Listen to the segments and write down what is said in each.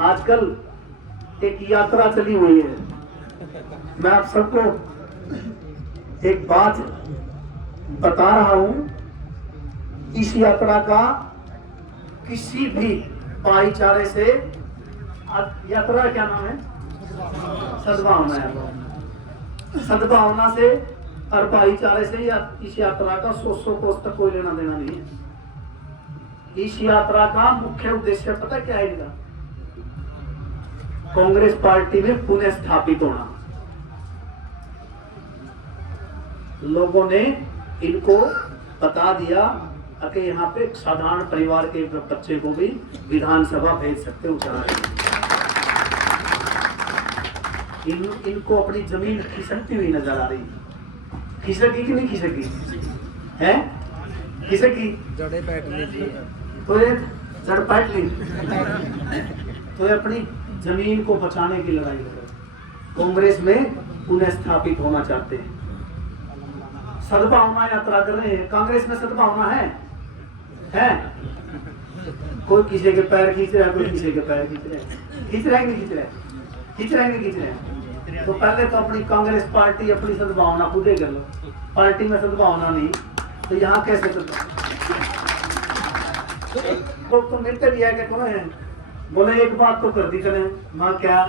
आजकल एक यात्रा चली हुई है। मैं आप सबको एक बात बता रहा हूं, इस यात्रा का किसी भी भाईचारे से, यात्रा क्या नाम है, सद्भावना है। सद्भावना से और भाईचारे से या इस यात्रा का 100 कोस तक कोई लेना देना नहीं है। इस यात्रा का मुख्य उद्देश्य पता क्या है इनका? कांग्रेस पार्टी में पुनः स्थापित होना। लोगों ने इनको बता दिया कि यहाँ पे साधारण परिवार के बच्चे को भी विधानसभा भेज सकते हो। इनको अपनी जमीन खिसकती हुई नजर आ रही। खिसकी कि नहीं खिसकी है? खिसकी जड़े बैठ लीजिए तो ये जड़ बैठ ली तो ये अपनी जमीन को बचाने की लड़ाई लड़ रहे। कांग्रेस में पुनः स्थापित होना चाहते हैं। सद्भावना यात्रा कर रहे हैं। कांग्रेस में सद्भावना है? कोई किसी के पैर खींच रहा है, कोई किसी के पैर खींच रहे हैं। खींच रहे हैं, खींच रहे हैं, खींच रहे हैं, खींच रहे हैं। तो पहले तो अपनी कांग्रेस पार्टी अपनी सद्भावना खुद ही कर लो। पार्टी में सद्भावना नहीं तो यहाँ कैसे लोग तो मिलते भी है कि कौन है? बोले एक बात तो कर दी तने माँ, क्या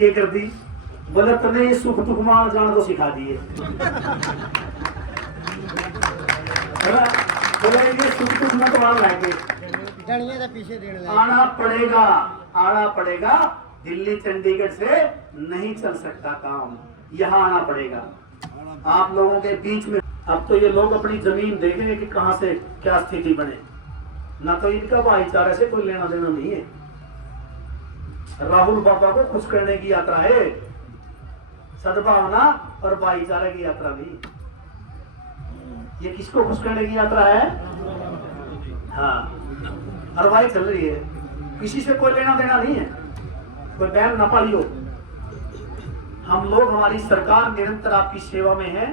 कर दी? बोले तने सुख दुख मां जान तो सिखा दिए। बोले ये सुख दुख मत मान लाएंगे, पीछे आना पड़ेगा, आना पड़ेगा। दिल्ली चंडीगढ़ से नहीं चल सकता काम, यहाँ आना पड़ेगा आप लोगों के बीच में। अब तो ये लोग अपनी जमीन देखेंगे कि कहां से क्या स्थिति बने। ना तो इनका भाईचारे से कोई लेना देना नहीं है। राहुल बाबा को खुश करने की यात्रा है, सद्भावना और भाईचारे की यात्रा नहीं। ये किसको खुश करने की यात्रा है? हाँ, हरवाई चल रही है, किसी से कोई लेना देना नहीं है। कोई बैन ना पालियो। हम लोग, हमारी सरकार निरंतर आपकी सेवा में है।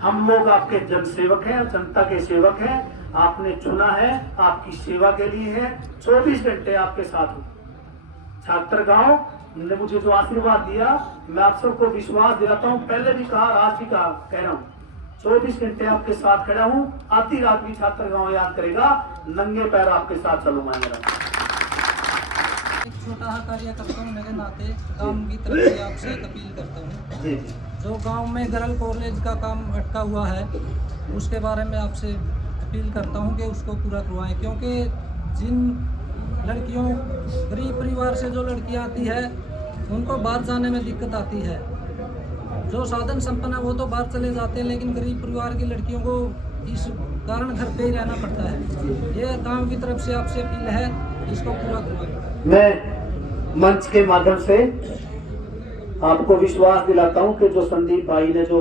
हम लोग आपके जन सेवक हैं, जनता के सेवक हैं। आपने चुना है, आपकी सेवा के लिए है। 24 घंटे आपके साथ हूं। छात्र गांव ने मुझे जो आशीर्वाद दिया, मैं आप सबको विश्वास दिलाता हूं, पहले भी कहा, आज भी कहा, कह रहा हूं, 24 घंटे आपके साथ खड़ा हूं। आधी रात भी छात्र गांव याद करेगा, नंगे पैर आपके साथ चलूंगा। मेरा एक छोटा सा कार्य करता हूँ मेरे नाते, गांव की तरफ से आपसे एक अपील करता हूँ। जो गांव में गर्ल कॉलेज का काम अटका हुआ है, उसके बारे में आपसे अपील करता हूँ कि उसको पूरा करवाएं। क्योंकि जिन लड़कियों, गरीब परिवार से जो लड़कियाँ आती है, उनको बाहर जाने में दिक्कत आती है। जो साधन संपन्न है वो तो बाहर चले जाते हैं, लेकिन गरीब परिवार की लड़कियों को इस कारण घर पे ही रहना पड़ता है। ये गांव की तरफ से आपसे अपील है, इसको पूरा करवाएं। मैं मंच के माध्यम से आपको विश्वास दिलाता हूं कि जो संदीप भाई ने जो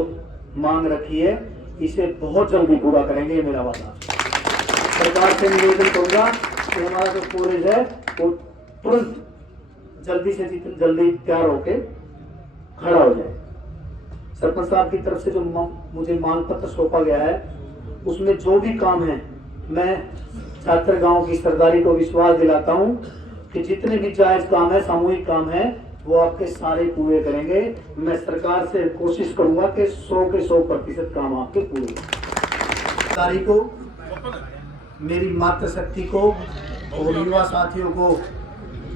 मांग रखी है, इसे बहुत जल्दी पूरा करेंगे, ये मेरा वादा। सरकार से निवेदन करूंगा कि हमारा जो कॉलेज है वो तुरंत जल्दी से जल्दी तैयार होके खड़ा हो जाए। सरपंच साहब की तरफ से जो मुझे मांग पत्र सौंपा गया है, उसमें जो भी काम है, मैं छात्र गांव की सरदारी को विश्वास दिलाता हूं कि जितने भी जायज काम है, सामूहिक काम है, वो आपके सारे पूरे करेंगे। मैं सरकार से कोशिश करूंगा कि 100 के 100% काम आपके पूरे। सरदारी को, मेरी मातृशक्ति को और युवा साथियों को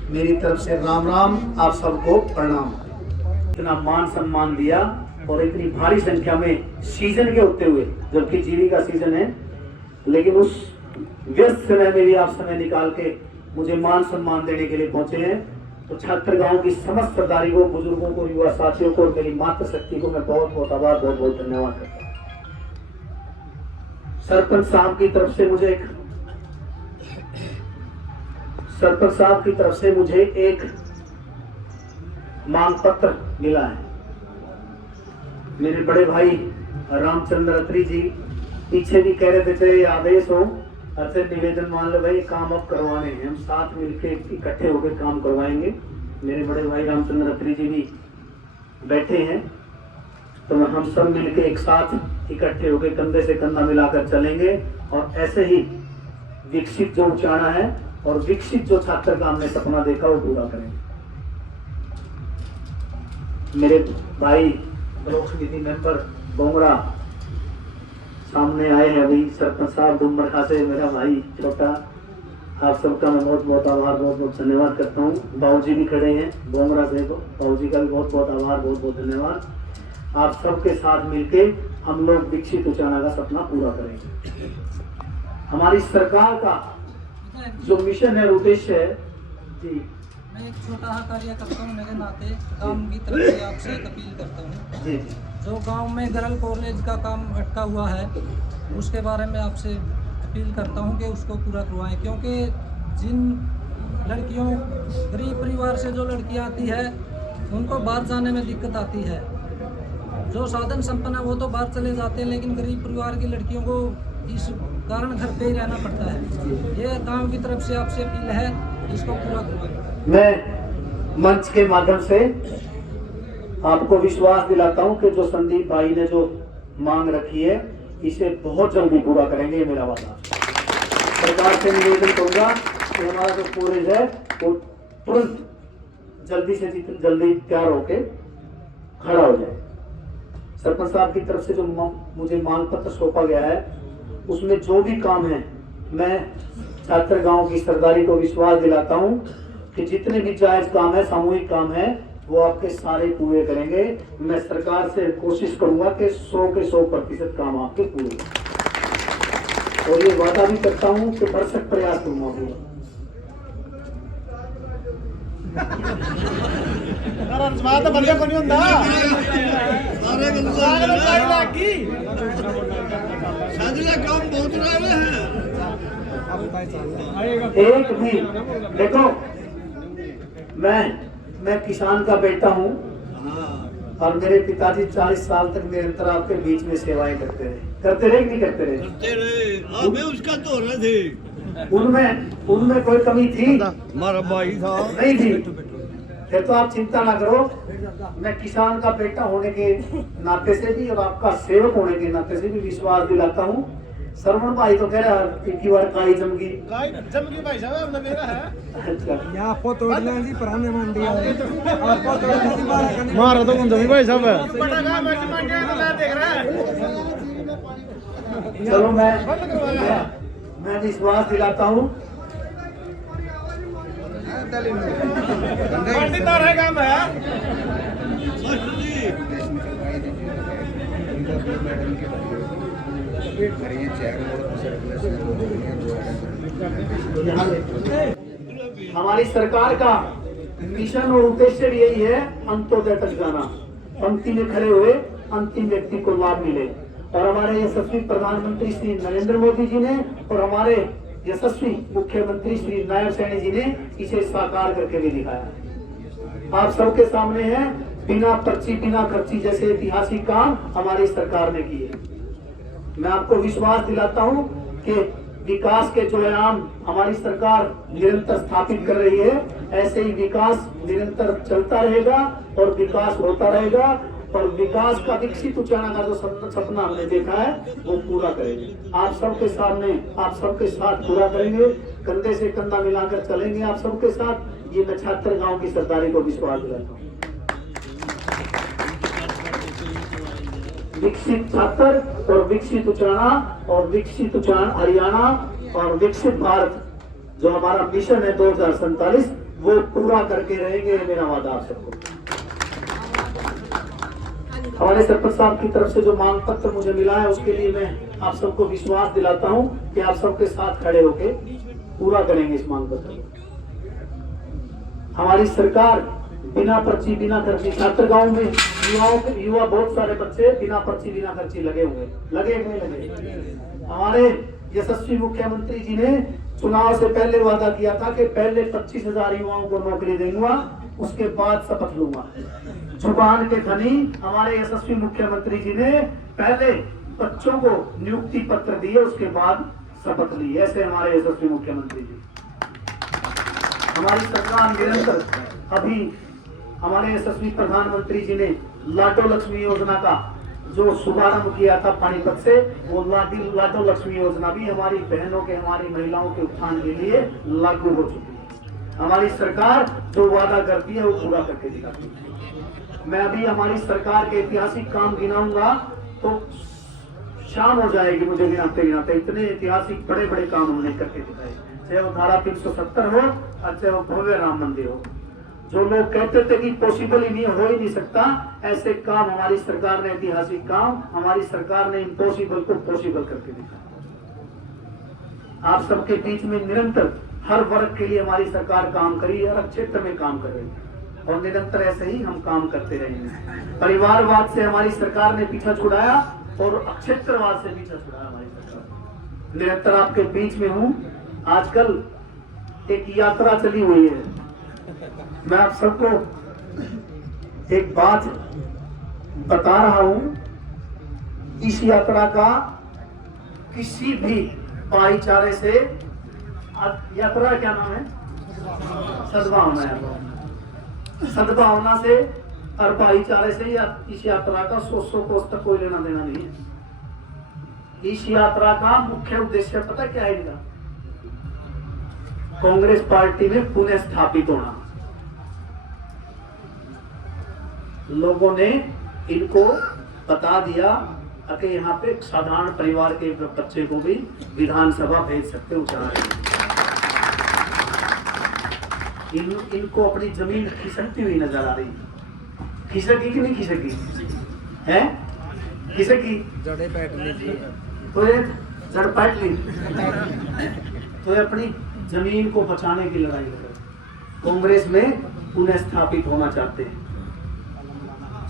मेरी तरफ से राम राम, आप सबको प्रणाम। इतना मान सम्मान दिया और इतनी भारी संख्या में सीजन के होते हुए, जबकि जीवी का सीजन है, लेकिन उस व्यस्त समय में भी आप समय निकाल के मुझे मान सम्मान देने के लिए पहुंचे हैं। तो छात्र गांव की समस्त सरदारी को, बुजुर्गों को, युवा साथियों को और मेरी मातृशक्ति को मैं बहुत बहुत आभार, बहुत बहुत धन्यवाद करता हूँ। सरपंच साहब की तरफ से मुझे एक मांग पत्र मिला है। मेरे बड़े भाई रामचंद्र अत्री जी पीछे भी कह रहे थे आदेश हो, ऐसे निवेदन मान लो भाई, काम अब करवाने हैं, हम साथ मिलके इकट्ठे होकर काम करवाएंगे। मेरे बड़े भाई रामचंद्र अत्री जी भी बैठे हैं, तो हम सब मिलके एक साथ इकट्ठे होकर कंधे से कंधा मिलाकर चलेंगे और ऐसे ही विकसित जो उचाना है और विकसित जो छात्र का हमने सपना देखा वो पूरा करेंगे। मेरे भाई ब्लॉक समिति मेंबर बोमरा सामने आए हैं अभी, सरपंच साहब डुमरखा से मेरा भाई छोटा, आप सबका मैं बहुत बहुत आभार, बहुत बहुत धन्यवाद करता हूँ। बाबूजी भी खड़े हैं बोमरा से, बाबूजी का भी बहुत बहुत आभार, बहुत बहुत धन्यवाद। आप सबके साथ मिलके हम लोग विकसित उचाना का सपना पूरा करेंगे। हमारी सरकार का जो मिशन है, उद्देश्य है जी, मैं एक छोटा सा कार्यकर्ता होने के नाते गांव की तरफ से आपसे एक अपील करता हूँ। जी जो गांव में गर्ल कॉलेज का काम अटका हुआ है, उसके बारे में आपसे अपील करता हूँ कि उसको पूरा करवाएं, क्योंकि जिन लड़कियों, गरीब परिवार से जो लड़कियाँ आती है, उनको बाहर जाने में दिक्कत आती है। जो साधन संपन्न है वो तो बाहर चले जाते हैं, लेकिन गरीब परिवार की लड़कियों को इस कारण घर पे ही रहना पड़ता है। ये गांव की तरफ से आपसे अपील है, इसको पूरा करवाएं। मैं मंच के माध्यम से आपको विश्वास दिलाता हूं कि जो संदीप भाई ने जो मांग रखी है, इसे बहुत जल्दी पूरा करेंगे, ये मेरा वादा। सरकार से निवेदन करूंगा कि हमारा जो कॉलेज है वो तुरंत जल्दी से जितनी जल्दी तैयार होके खड़ा हो जाए। सरपंच साहब की तरफ से जो मुझे मांग पत्र सौंपा गया है, उसमें जो भी काम है, मैं छात्र गांव की सरदारी को विश्वास दिलाता हूं कि जितने भी जायज काम है, सामूहिक काम है, वो आपके सारे पूरे करेंगे। मैं सरकार से कोशिश करूंगा कि 100 के 100% काम आपके पूरे, और ये वादा भी करता हूं कि भरसक प्रयास करूंगा पूरा। ਬੰਦੇ ਕੋਈ ਨਹੀਂ ਹੁੰਦਾ ਸਾਰੇ ਚਾਹੀਦਾ ਕੀ ਸਾਜਲਾ ਕੰਮ ਬਹੁਤ ਰਹੇ हैं। एक भी देखो, मैं किसान का बेटा हूँ, और मेरे पिताजी 40 साल तक निरंतर आपके बीच में सेवाएं करते रहे कि नहीं करते रहे? मैं उसका तो रहे थे, उनमें कोई कमी थी? हमारा भाई था नहीं थी। फिर तो आप चिंता ना करो, मैं किसान का बेटा होने के नाते से भी और आपका सेवक होने के नाते से भी विश्वास दिलाता हूँ। सरवण भाई तो कह रहा है कि बार काई जमगी भाई साहब हमने मेरा है। अच्छा, यहाँ आपको तोड़ना है जी, पुराने मंडी आपको तोड़ना जी, बारह करने मारा तो मुंडा भी भाई साहब चलो मैं विश्वास दिलाता हूँ। काम है हमारी सरकार का मिशन और उद्देश्य भी यही है, अंत्योदय तक जाना, पंक्ति में खड़े हुए अंतिम व्यक्ति को लाभ मिले। और हमारे यशस्वी प्रधानमंत्री श्री नरेंद्र मोदी जी ने और हमारे यशस्वी मुख्यमंत्री श्री नायब सैनी जी ने इसे साकार करके भी दिखाया है। आप सबके सामने है, बिना पर्ची बिना खर्ची जैसे ऐतिहासिक काम हमारी सरकार ने किए। मैं आपको विश्वास दिलाता हूं कि विकास के जो आयाम हमारी सरकार निरंतर स्थापित कर रही है, ऐसे ही विकास निरंतर चलता रहेगा और विकास होता रहेगा, और विकास का विकसित उचाना का जो सपना हमने देखा है वो पूरा करेंगे। आप सबके सामने, आप सबके साथ पूरा करेंगे, कंधे से कंधा मिलाकर चलेंगे आप सबके साथ। ये मैं छात्र गांव की सरदारी को विश्वास दिलाता हूँ। विकसित छात्र और विकसित उचाना और विकसित उचान हरियाणा और विकसित भारत जो हमारा मिशन है 2047, वो पूरा करके रहेंगे, मेरा वादा आप सबको। हमारे सरपंच साहब की तरफ से जो मांग पत्र मुझे मिला है, उसके लिए मैं आप सबको विश्वास दिलाता हूं कि आप सबके साथ खड़े होके पूरा करेंगे इस मांग पत्र को। हमारी सरकार बिना पर्ची बिना खर्ची, छात्र गांव में युवा बहुत सारे बच्चे बिना पर्ची बिना खर्ची लगे लगे। हमारे यशस्वी मुख्यमंत्री जी ने चुनाव से पहले वादा किया था कि पहले 25,000 युवाओं को नौकरी दूंगा, उसके बाद शपथ लूंगा। जुबान के धनी हमारे यशस्वी मुख्यमंत्री जी ने पहले बच्चों को नियुक्ति पत्र दिए, उसके बाद शपथ ली। ऐसे हमारे यशस्वी मुख्यमंत्री जी। हमारी सरकार निरंतर, अभी हमारे यशस्वी प्रधानमंत्री जी ने लाडो लक्ष्मी योजना का जो शुभारंभ किया था पानीपत से, वो लाडो लक्ष्मी योजना भी हमारी बहनों के, हमारी महिलाओं के उत्थान के लिए लागू हो चुकी है। हमारी सरकार जो वादा करती है वो पूरा करके दिखाती है। मैं अभी हमारी सरकार के ऐतिहासिक काम गिनाऊंगा तो शाम हो जाएगी मुझे गिनाते गिनाते। इतने ऐतिहासिक बड़े बड़े काम हमने करके दिखाए, चाहे वो धारा 370 हो और चाहे वो भव्य राम मंदिर हो। जो लोग कहते थे कि पॉसिबल ही नहीं, हो ही नहीं सकता, ऐसे काम हमारी सरकार ने, ऐतिहासिक काम हमारी सरकार ने इम्पॉसिबल को पॉसिबल करके दिखाया। आप सबके बीच में निरंतर हर वर्ग के लिए हमारी सरकार काम करी, हर क्षेत्र में काम कर रही है और निरंतर ऐसे ही हम काम करते रहेंगे। परिवारवाद से हमारी सरकार ने पीछा छुड़ाया और क्षेत्रवाद से पीछा छुड़ाया हमारी सरकार। निरंतर आपके बीच में हूँ। आजकल एक यात्रा चली हुई है, मैं आप सबको एक बात बता रहा हूं। इस यात्रा का किसी भी भाईचारे से, यात्रा क्या नाम है, सद्भावना है। सद्भावना से और भाईचारे से या इस यात्रा का 100 कोस तक कोई लेना देना नहीं है। इस यात्रा का मुख्य उद्देश्य पता क्या है इनका? कांग्रेस पार्टी में पुनः स्थापित होना। लोगों ने इनको बता दिया कि यहाँ पे साधारण परिवार के बच्चे को भी विधानसभा भेज सकते हो। इनको अपनी जमीन खिसकती हुई नजर आ रही। खिसकी कि नहीं खिसकी है? खिसकी जड़े बैठ ली तो ये जड़ पाट ली तो ये अपनी जमीन को बचाने की लड़ाई लड़ रहे। कांग्रेस में पुनः स्थापित होना चाहते हैं।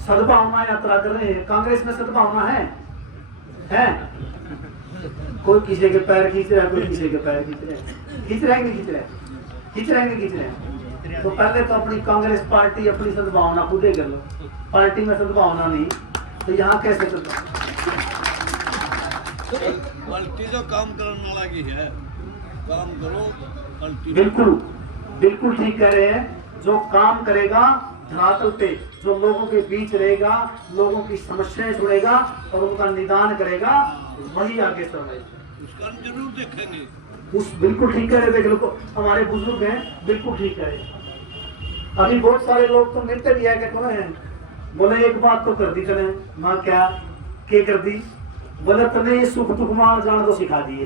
सद्भावना यात्रा कर रहे हैं। कांग्रेस में सद्भावना है? कोई किसी के पैर खींच रहा है, कोई किसी के पैर खींच रहे हैं। खींच रहे हैं नहीं खींच रहे? खींच रहे हैं नहीं खींच रहे? तो पहले तो अपनी कांग्रेस पार्टी अपनी सद्भावना खुद ही कर लो। पार्टी में सद्भावना नहीं तो यहाँ कैसे सद्भावना? पलटी जो काम करने वाला है, काम करो पलटी। बिल्कुल बिल्कुल ठीक कह रहे हैं। जो काम करेगा धरातल पे, जो लोगों के बीच रहेगा, लोगों की समस्याएं सुनेगा और उनका निदान करेगा, वही आगे चलेगा। उसका जरूर देखेंगे। उस बिल्कुल ठीक कह रहे, देख लो हमारे बुजुर्ग हैं, बिल्कुल ठीक कह रहे। अभी बहुत सारे लोग तो मिलते भी है कि कौन है, बोले एक बात तो कर दी तने माँ, क्या कर दी? बोले तने ये सुख दुख मां जान तो सिखा दिए।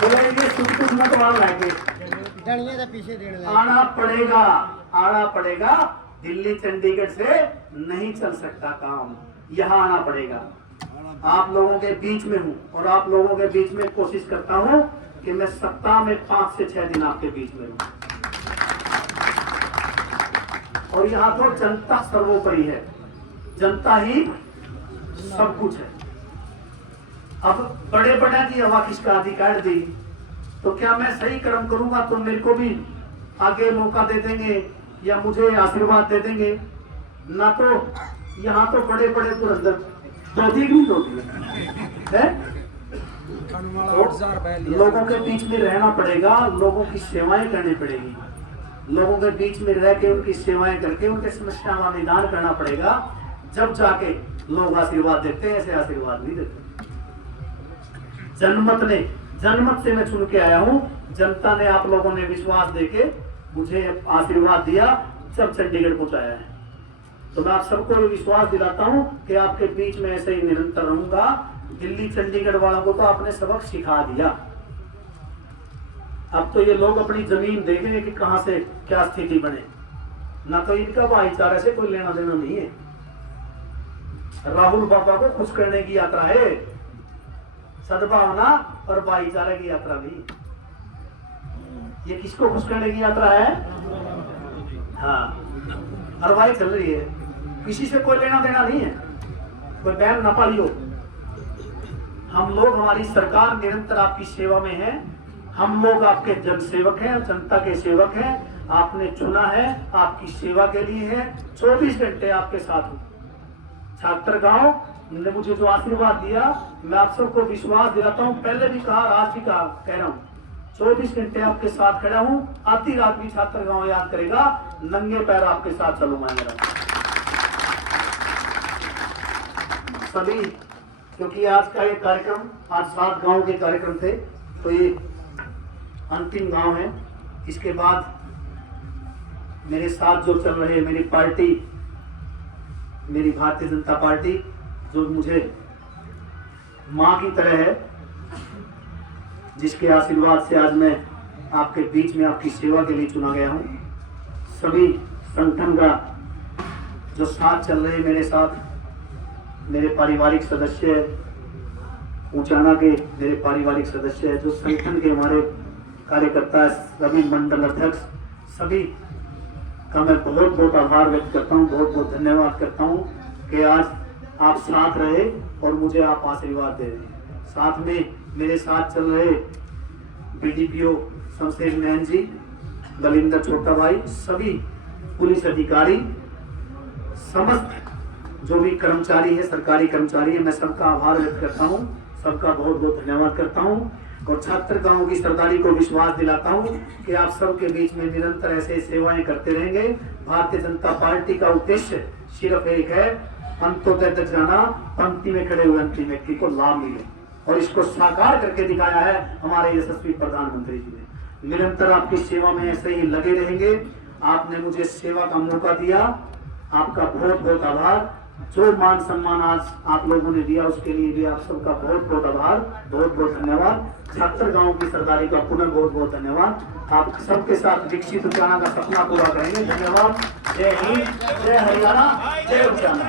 बोले ये सुख दुख मत मान लाके पीछे आना पड़ेगा। दिल्ली चंडीगढ़ से नहीं चल सकता काम, यहाँ आना पड़ेगा। आप लोगों के बीच में हूँ और आप लोगों के बीच में कोशिश करता हूँ कि मैं सप्ताह में 5 से 6 दिन आपके बीच में हूँ। और यहाँ तो जनता सर्वोपरि है, जनता ही सब कुछ है। अब बड़े बड़े की हवा किसका अधिकार दी, तो क्या मैं सही कर्म करूंगा तो मेरे को भी आगे मौका दे देंगे या मुझे आशीर्वाद दे देंगे ना? तो यहाँ तो बड़े बड़े चौथी भी होती है। लोगों के बीच में रहना पड़ेगा, लोगों की सेवाएं करनी पड़ेगी, लोगों के बीच में रह के उनकी सेवाएं करके उनके समस्या का निदान करना पड़ेगा, जब जाके लोग आशीर्वाद देते हैं। ऐसे आशीर्वाद नहीं देते। जनमत से मैं चुन के आया हूँ। जनता ने, आप लोगों ने विश्वास देके मुझे आशीर्वाद दिया, जब चंडीगढ़ पहुंचाया है। तो मैं आप सबको विश्वास दिलाता हूँ कि आपके बीच में ऐसे ही निरंतर रहूंगा। दिल्ली चंडीगढ़ वालों को तो आपने सबक सिखा दिया। अब तो ये लोग अपनी जमीन देखेंगे कि कहां से क्या स्थिति बने, ना तो इनका भाईचारे से कोई लेना देना नहीं है। राहुल बाबा को खुश करने की यात्रा है, सद्भावना और भाईचारे की यात्रा नहीं। ये किसको खुश करने की यात्रा है? हाँ, हरवाई चल रही है, किसी से कोई लेना देना नहीं है। कोई बैन ना पालियो। हम लोग, हमारी सरकार निरंतर आपकी सेवा में है। हम लोग आपके जन सेवक हैं, जनता के सेवक हैं। आपने चुना है, आपकी सेवा के लिए है। 24 घंटे आपके साथ हूँ। छात्र गांव ने मुझे जो आशीर्वाद दिया, मैं आप सबको विश्वास दिलाता हूँ, पहले भी कहा, आज भी कहा, कह रहा हूँ, 24 घंटे आपके साथ खड़ा हूँ। आधी रात भी छात्र गांव याद करेगा, नंगे पैर आपके साथ चलूंगा मेरा सभी। क्योंकि आज का ये कार्यक्रम, आज 7 गांव के कार्यक्रम थे, तो ये अंतिम गांव है। इसके बाद मेरे साथ जो चल रहे मेरी पार्टी, मेरी भारतीय जनता पार्टी, जो मुझे माँ की तरह है, जिसके आशीर्वाद से आज मैं आपके बीच में आपकी सेवा के लिए चुना गया हूँ। सभी संगठन का जो साथ चल रहे मेरे साथ, मेरे पारिवारिक सदस्य, ऊंचाना के मेरे पारिवारिक सदस्य, जो संगठन के हमारे कार्यकर्ता, सभी मंडल अध्यक्ष, सभी का मैं बहुत बहुत आभार व्यक्त करता हूँ, बहुत बहुत धन्यवाद करता हूँ कि आज आप साथ रहे और मुझे आप आशीर्वाद दे रहे हैं। साथ में मेरे साथ चल रहे बीडीपीओ शमशेर नैन जी, दलिंदर छोटा भाई, सभी पुलिस अधिकारी, समस्त जो भी कर्मचारी है, सरकारी कर्मचारी है, मैं सबका आभार व्यक्त करता हूँ, सबका बहुत बहुत धन्यवाद करता हूँ। और छात्र गांव की सरदारी को विश्वास दिलाता हूँ कि आप सबके बीच में निरंतर ऐसे सेवाएं करते रहेंगे। भारतीय जनता पार्टी का उद्देश्य सिर्फ एक है, अंत्योदय तक जाना, पंक्ति में खड़े हुए अंतिम व्यक्ति को लाभ मिले, और इसको साकार करके दिखाया है हमारे यशस्वी प्रधानमंत्री जी ने। निरंतर आपकी सेवा में ऐसे ही लगे रहेंगे। आपने मुझे सेवा का मौका दिया, आपका बहुत बहुत आभार। जो मान सम्मान आज आप लोगों ने दिया उसके लिए भी आप सबका बहुत बहुत आभार, बहुत बहुत धन्यवाद। छात्र गांव की सरदारी का पुनः बहुत बहुत धन्यवाद। आप सबके साथ विकसित ऊंचाना का सपना पूरा करेंगे। धन्यवाद। जय हिंद, जय हरियाणा, जय ऊंचाना।